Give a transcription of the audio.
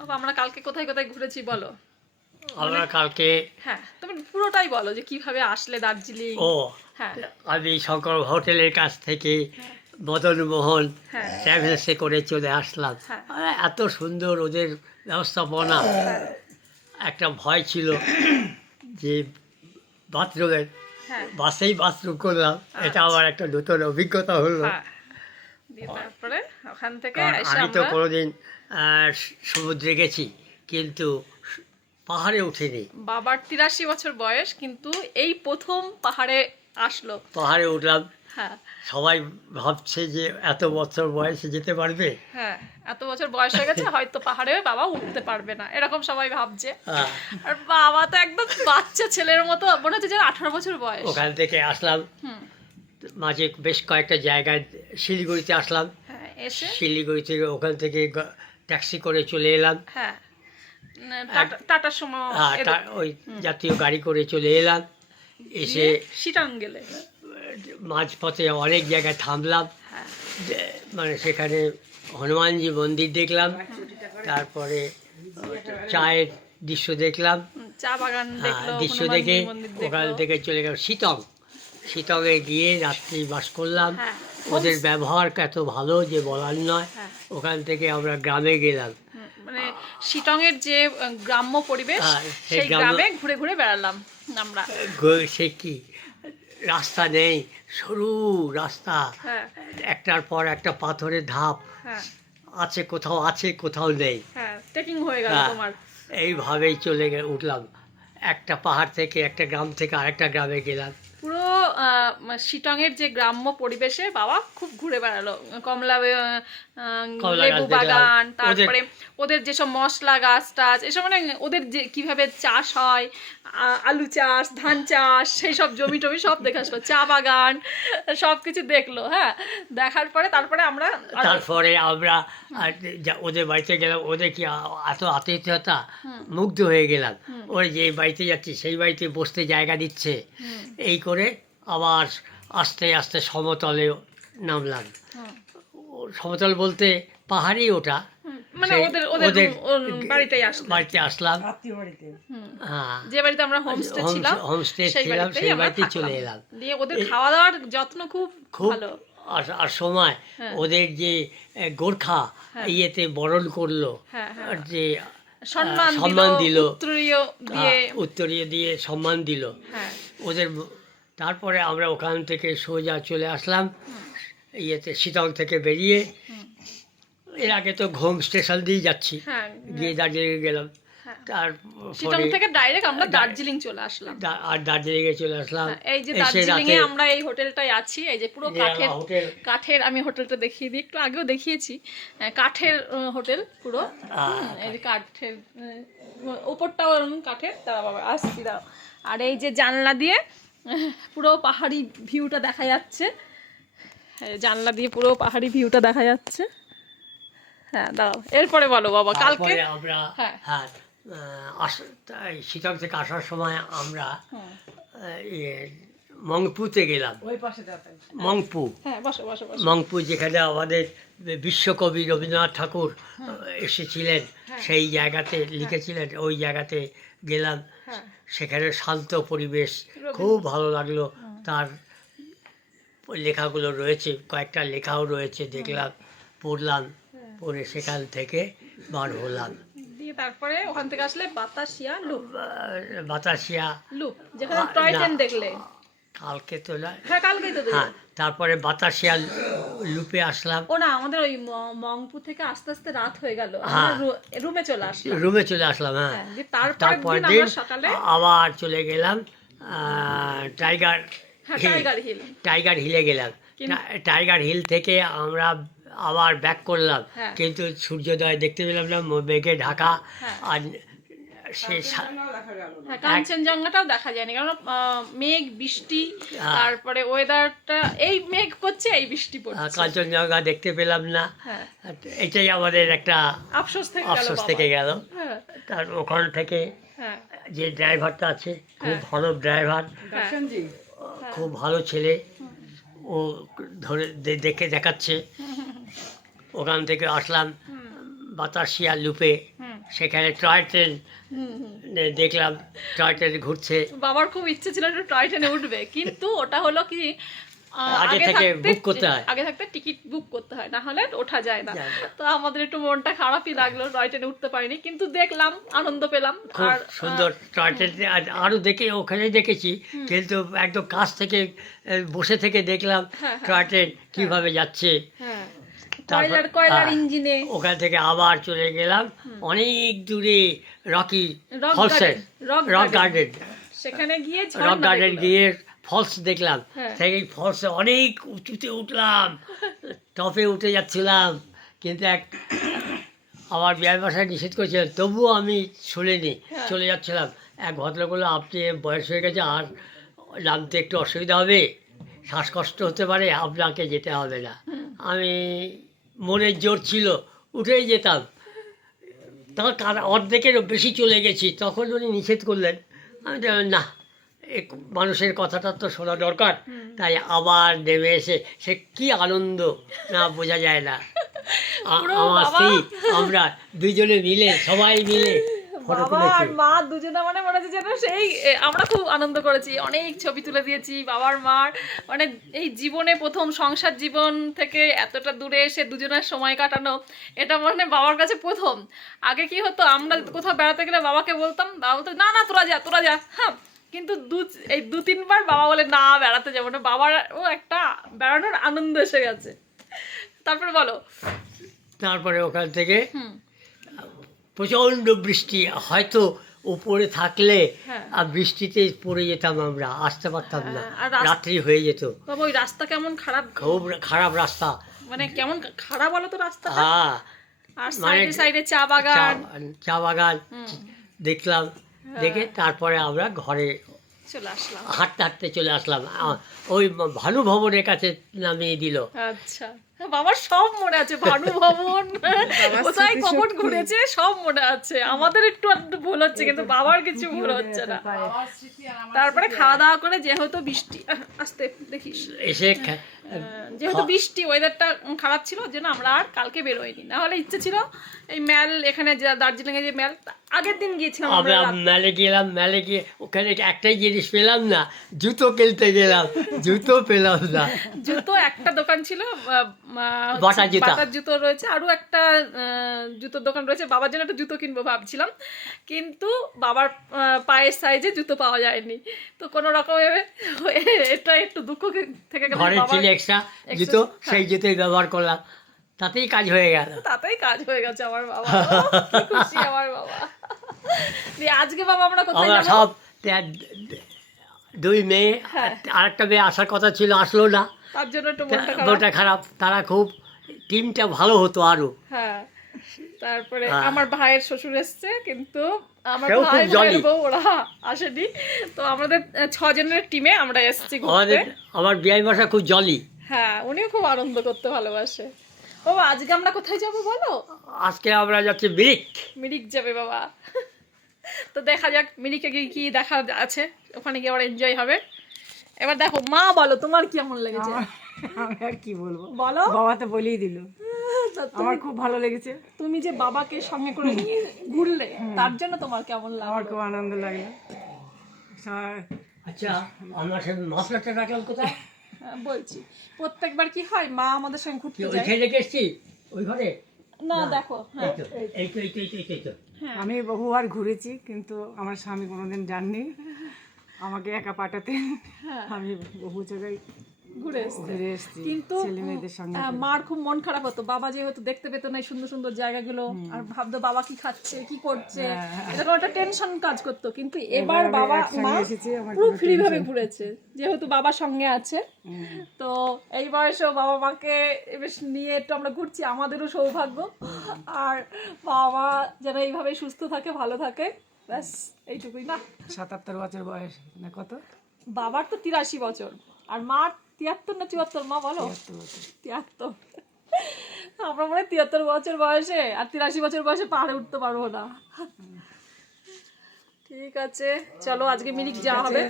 বাবা আমরা কালকে কোথায় কোথায় ঘুরেছি বলো। আমরা কালকে হ্যাঁ তুমি পুরোটাই বলো যে কিভাবে আসলে দার্জিলিং। ও হ্যাঁ আমি শঙ্কর হোটেলের কাছ থেকে মদনমোহন হ্যাঁ ট্রাভেলসে করে চলে আসলাম। হ্যাঁ। এত সুন্দর ওদের ব্যবস্থাপনা। হ্যাঁ একটা ভয় ছিল যে বাথরুমের হ্যাঁ বাসেই বাথরুম করলাম, এটা আমার একটা নতুন অভিজ্ঞতা হলো। হ্যাঁ। দিয়ে তারপরে ওখান থেকে কারণ এসে আমি তো আমরা কোনোদিন সমুদ্রে গেছি কিন্তু পাহাড়ে উঠিনি। বাবার 83 বছর বয়স কিন্তু এই প্রথম পাহাড়ে আসলো। পাহাড়ে উঠলাম, হ্যাঁ সবাই ভাবছে যে এত বছর বয়সে যেতে পারবে। হ্যাঁ এত বছর বয়স হয়ে গেছে হয়তো পাহাড়ে বাবা উঠতে পারবে না এরকম সবাই ভাবছে। হ্যাঁ, আর বাবা তো একদম বাচ্চা ছেলের মতো মনে হচ্ছে যেন 18 বছর বয়স। ওখান থেকে আসলাম, হুম মাঝে বেশ কয়েকটা জায়গায় শিলিগুড়িতে আসলাম। হ্যাঁ এসে শিলিগুড়ি থেকে ওখান থেকে ট্যাক্সি করে চলে এলাম। হ্যাঁ টাটার সময় ওই জাতীয় গাড়ি করে চলে এলাম। এসে সিটাং গেলে মাঝপথে অনেক জায়গায় থামলাম। হ্যাঁ মানে সেখানে হনুমানজি মন্দির দেখলাম, তারপরে চায়ের দৃশ্য দেখলাম। চা বাগান দেখলো, দৃশ্য হনুমানজি দেখে মন্দির ওখান দেখলো। থেকে চলে গেল শীতঙে গিয়ে রাত্রি বাস করলাম। হ্যাঁ ওদের ব্যবহার এত ভালো যে বলার নয়। হ্যাঁ। ওখান থেকে আমরা গ্রামে গেলাম। মানে শিটংয়ের যে গ্রাম্য পরিবেশ হ্যাঁ, সেই সেই গ্রাম্য- গ্রামে ঘুরে ঘুরে বেড়ালাম আমরা। সে কি রাস্তা নেই, সরু রাস্তা, হ্যাঁ একটার পর একটা পাথরের ধাপ হ্যাঁ আছে, কোথাও নেই। হ্যাঁ ট্রেকিং হয়ে গেল হ্যাঁ, তোমার। এইভাবেই উঠলাম একটা পাহাড় থেকে, একটা গ্রাম থেকে আরেকটা গ্রামে গেলাম। পুরো শিটংয়ের যে গ্রাম্য পরিবেশে বাবা খুব ঘুরে বেড়ালো। কমলা কমলা গাছ লেবু দেখলাম। বাগান, তারপরে ওদের যেসব মশলা গাছ টাছ এসব মানে ওদের যে কিভাবে চাষ হয়, আলু চাষ, ধান চাষ, সেই সব জমি টমি সব দেখে আসলো, চা বাগান সব কিছু দেখলো। হ্যাঁ দেখার পরে তারপরে আমরা তারপরে আমরা ওদের বাড়িতে গেলাম। ওদের কি এত আতিথেয়তা, মুগ্ধ হয়ে গেলাম। ওই যে বাড়িতে যাচ্ছি সেই বাড়িতে বসতে জায়গা দিচ্ছে। এই করে আবার আস্তে আস্তে সমতলে নামলাম। সমতল বলতে পাহাড়ি ওটা, মানে সেই ওদের ওদের বাড়িতেই আসলো, বাড়িতে আসলাম। হুম। হ্যাঁ, যে বাড়িতে আমরা হোমস্টে ছিলাম হোমস্টে সেই ছিলাম, বাড়িতেই সেই আমরা বাড়িতে চলে থাকলাম। এলাম। দিয়ে ওদের খাওয়া দাওয়ার যত্ন খুব খুব ভালো। আর সময় হ্যাঁ। ওদের যে গোর্খা হ্যাঁ। ইয়েতে বরণ করলো, হ্যাঁ, হ্যাঁ। আর যে সম্মান দিল, উত্তরীয় দিয়ে। উত্তরীয় দিয়ে সম্মান দিল হ্যাঁ ওদের। তারপরে আমরা ওখান থেকে সোজা চলে আসলাম ইয়েতে, শিটং থেকে বেরিয়ে। এর আগে তো ঘুম স্টেশন দিয়ে যাচ্ছি, হ্যাঁ গিয়ে দার্জিলিং গেলাম। হ্যাঁ। শিটং তারপরে থেকে ডাইরেক্ট আমরা দার্জিলিং চলে আসলাম। আর দার্জিলিংয়ে চলে আসলাম। হ্যাঁ, এই যে এসে দার্জিলিং এ রাতে আমরা এই হোটেলটায় আছি, এই যে পুরো কাঠের হোটেল, কাঠের আমি হোটেলটা দেখিয়ে দিই, একটু আগেও দেখিয়েছি। কাঠের হোটেল পুরো। এই যে কাঠের উপরটাও এরকম কাঠের, দাঁড়া বাবা আসছি দাও। আর এই যে জানলা দিয়ে পুরো পাহাড়ি ভিউটা দেখা যাচ্ছে। জানলা দিয়ে পুরো পাহাড়ি ভিউটা দেখা যাচ্ছে। হ্যাঁ দাঁড়াও, এরপরে বলো বাবা কালকে। তারপরে আমরা হ্যাঁ। হ্যাঁ শিটং থেকে আসার সময় আমরা মংপুতে গেলাম। মংপু, হ্যাঁ বসো বসো বসো। মংপু যেখানে আমাদের বিশ্বকবি রবীন্দ্রনাথ ঠাকুর এসেছিলেন, সেই জায়গাতে লিখেছিলেন, ওই জায়গাতে গেলাম। হ্যাঁ সেখানে শান্ত পরিবেশ, খুব ভালো লাগলো। তার লেখাগুলো রয়েছে, কয়েকটা লেখাও রয়েছে, দেখলাম, পড়লাম, পড়ে সেখান থেকে বার হলাম। দিয়ে তারপরে ওখান থেকে আসলে বাতাসিয়া লুপ। বাতাসিয়া লুপ যেখানে টয় না, ট্রেন দেখলে। কালকে তো নয়। হ্যাঁ কালকেই তো হ্যাঁ, দেখলে। তারপরে বাতাসিয়া লুপে আসলাম। ও না, আমাদের ওই মংপু থেকে আস্তে আস্তে রাত হয়ে গেল, হ্যাঁ। রুমে চলে আসলাম। রুমে চলে আসলাম। হ্যাঁ, হ্যাঁ, দিয়ে তারপরের তারপর দিন দিন আমরা সকালে আবার চলে গেলাম টাইগার হ্যাঁ হিল। Tiger hill. টাইগার হিলে গেলাম। টাইগার হিল থেকে আমরা আবার ব্যাক করলাম, হ্যাঁ। কিন্তু সূর্যোদয় দেখতে পেলাম না, মেঘে ঢাকা। হ্যাঁ। আর সে হ্যাঁ কাঞ্চনজঙ্ঘাটাও দেখা যায়নি, কারণ মেঘ বৃষ্টি, হ্যাঁ। তারপরে ওয়েদারটা এই মেঘ পড়ছে এই বৃষ্টি পড়ছে। কাঞ্চনজঙ্ঘা দেখতে পেলাম না। হ্যাঁ এটাই আমাদের একটা আফসোস থেকে গেল আফসোস বাবা। থেকে গেল। হ্যাঁ তার ওখান থেকে হ্যাঁ যে ড্রাইভারটা আছে, খুব হ্যাঁ। ভালো ড্রাইভার, হ্যাঁ খুব ভালো ছেলে। ও ধরে দেখাচ্ছে। ওখান থেকে আসলাম বাতাসিয়া লুপে। সেখানে টয় ট্রেন হুম হুম। দেখলাম, টয় ট্রেন ঘুরছে। বাবার খুব ইচ্ছে ছিল একটু টয় ট্রেনে উঠবে, কিন্তু ওটা হলো কি আগে থেকে book করতে হয়। আগে থাকতে টিকিট বুক করতে হয়, না হলে ওঠা যায় না। যায় না। তো আমাদের একটু মনটা খারাপই লাগলো, টয় ট্রেনে উঠতে পারিনি, কিন্তু দেখলাম, আনন্দ পেলাম। খুব আর সুন্দর টয় ট্রেন, আরো দেখে ওখানে দেখেছি, কিন্তু একদম কাছ থেকে বসে থেকে দেখলাম হ্যাঁ, হ্যাঁ, টয় ট্রেন কিভাবে যাচ্ছে। হ্যাঁ, তারপর কয়লার ইঞ্জিনে ওখান থেকে আবার চলে গেলাম অনেক দূরে রকি রক ফলসের, গার্ডেন, রক গার্ডেন, সেখানে গিয়ে রক ঝর্ণা গার্ডেন দেখলাম। গিয়ে ফলস দেখলাম। হ্যাঁ। সেই ফলসে অনেক উঁচুতে উঠলাম, টপে উঠে যাচ্ছিলাম, কিন্তু আমার বিয়ের বাসায় নিষেধ করেছিল, তবুও আমি শুনিনি, হ্যাঁ। চলে যাচ্ছিলাম। এক ভদ্রলোক বললো, আপনি বয়স হয়ে গেছে, আর নামতে একটু অসুবিধা হবে, শ্বাসকষ্ট হতে পারে, আপনাকে যেতে হবে না। আমি মনের জোর ছিল, উঠেই যেতাম। তখন অর্ধেকেরও বেশি চলে গেছি, তখন উনি নিষেধ করলেন। আমি বললাম, না, মানুষের কথাটা তো শোনা দরকার। তাই আবার নেমে এসে সে কি আনন্দ না বোঝা যায় না। পুরো আমার বাবা- স্ত্রী, আমরা দুজনে মিলে, সবাই মিলে ফটো বাবা তুলেছি। আর মা দুজনে মানে মনে হচ্ছে যেন সেই আমরা খুব আনন্দ করেছি, অনেক ছবি তুলে দিয়েছি বাবার মার। মানে এই জীবনে প্রথম সংসার জীবন থেকে এতটা দূরে এসে দুজনের সময় কাটানো, এটা মানে বাবার কাছে প্রথম। আগে কি হতো, আমরা কোথাও বেড়াতে গেলে বাবাকে বলতাম, বাবা বলতো না না তোরা যা তোরা যা, হ্যাঁ। কিন্তু এই 2-3 বার বাবা বলে না বেড়াতে যাবো না, বাবার ও একটা বেড়ানোর আনন্দ এসে গেছে। তারপরে বলো। তারপরে ওখান থেকে হুম। প্রচণ্ড বৃষ্টি, হয়তো উপরে থাকলে হ্যাঁ। আর বৃষ্টিতে পড়ে যেতাম, আমরা আসতে পারতাম না, হ্যাঁ, আর রাত্রি হয়ে যেত। বাবা ওই রাস্তা কেমন খারাপ, খুব খারাপ রাস্তা। মানে কেমন খারাপ বলো তো রাস্তাটা। হ্যাঁ, আর মানে সাইডে সাইডে চা বাগান। চা বাগান হুম, দেখলাম, দেখে তারপরে আমরা ঘরে চলে আসলাম। হাঁটতে হাঁটতে চলে আসলাম। ওই ভানু ভবনের কাছে নামিয়ে দিল। আচ্ছা, বাবার সব মনে আছে, ভানু ভবন কোথায় কখন ঘুরেছে সব মনে আছে। আমাদের একটু একটু ভুল হচ্ছে, কিন্তু বাবার কিছু ভুল হচ্ছে না। তারপরে খাওয়া দাওয়া করে, যেহেতু বৃষ্টি, আসতে দেখিস, এসে যেহেতু বৃষ্টি ওয়েদারটা খারাপ ছিল, ওর জন্য আমরা আর কালকে বেরোইনি। না হলে ইচ্ছে ছিল এই ম্যাল, এখানে দার্জিলিং এ যে ম্যাল, আগের দিন গিয়েছিলাম আমরা আমরা মেলে গেলাম, মেলে গিয়ে ওখানে একটাই জিনিস পেলাম না, জুতো কিনতে গেলাম, জুতো পেলাম না। জুতো একটা দোকান ছিল, বাটার জুতা। বাটার জুতো রয়েছে, আরো একটা জুতোর দোকান রয়েছে। বাবার জন্য একটা জুতো কিনবো ভাবছিলাম, কিন্তু বাবার পায়ের সাইজে জুতো পাওয়া যায়নি। তো কোনো রকম এটা একটু দুঃখ থেকে গেল। ঘরে ছিল এক্সট্রা জুতো, সেই জুতোই ব্যবহার করলাম, তাতেই কাজ হয়ে গেল। তাতেই কাজ হয়ে গেছে আমার বাবা। কি খুশি আমার বাবা। দিয়ে আজকে বাবা আমরা কোথায় আমরা যাবো? সব দুই মেয়ে, হ্যাঁ। আরেকটা মেয়ে আসার কথা ছিল, আসলো না, তার জন্য একটু মনটা খারাপ। মনটা খারাপ। তারা খুব, টিমটা ভালো হতো আরো। হ্যাঁ, তারপরে হ্যাঁ। আমার ভাইয়ের শ্বশুর এসছে, কিন্তু আমার সেও খুব ভাই jolly। ভাইয়ের বউ ওরা আসেনি। তো আমাদের 6 জনের টিমে আমরা এসেছি ঘুরতে। আমার বিয়াই বাসা খুব জলি। হ্যাঁ, উনিও খুব আনন্দ করতে ভালোবাসে। ও আজকে আমরা কোথায় যাবো বলো? আজকে আমরা যাচ্ছি মিরিক। মিরিক যাবে বাবা। তো দেখা যাক মিরিকে গিয়ে কি দেখা আছে, ওখানে গিয়ে আবার এনজয় হবে। এবার দেখো মা, বলো তোমার কেমন লেগেছে? আমি আর কি বলবো, বলো। বাবা তো বলেই দিল, তা আমার খুব ভালো লেগেছে, তুমি যে বাবাকে সঙ্গে করে নিয়ে ঘুরলে, তার জন্য তোমার কেমন আমার লাগলো? খুব আনন্দ লাগলো। আচ্ছা, আমরা সে মশলাটা রাখলাম কোথায়? বলছি, প্রত্যেকবার কি হয়, মা আমাদের সঙ্গে ঘুরতে যায়। ওইখানে রেখে এসছি, ওই ঘরে। না দেখো, হ্যাঁ, এই তো, এই তো, এই তো, এই তো, এই তো। হ্যাঁ, আমি বহুবার ঘুরেছি, কিন্তু আমার স্বামী কোনোদিন যাননি, আমাকে একা পাঠাতেন। হ্যাঁ, আমি বহু জায়গায় ঘুরে এসছে। ঘুরে এসেছি কিন্তু ছেলে মেয়েদের সঙ্গে। মার খুব মন খারাপ হতো, বাবা যেহেতু দেখতে পেতো না এই সুন্দর সুন্দর জায়গাগুলো, আর ভাবতো বাবা কি খাচ্ছে কি করছে, এরকম একটা টেনশন কাজ করতো। কিন্তু এবার আমি বাবা একসঙ্গে মা এসেছি, আমার পুরো কোনো ফ্রি ভাবে ঘুরেছে, যেহেতু বাবার সঙ্গে আছে। তো এই বয়সেও বাবা মাকে বেশ নিয়ে একটু আমরা ঘুরছি, আমাদেরও সৌভাগ্য। আর বাবা যেন এইভাবে সুস্থ থাকে, ভালো থাকে, ব্যাস এইটুকুই না। 77 বছর বয়স না কত? বাবার তো 83 বছর, আর মার 73 না 74, মা বলো? 73 বছর। 73। আমরা মনে হয় 73 বছর বয়সে আর 83 বছর বয়সে পাহাড়ে উঠতে পারবো না। ঠিক আছে, চলো আজকে মিরিক যাওয়া হবে।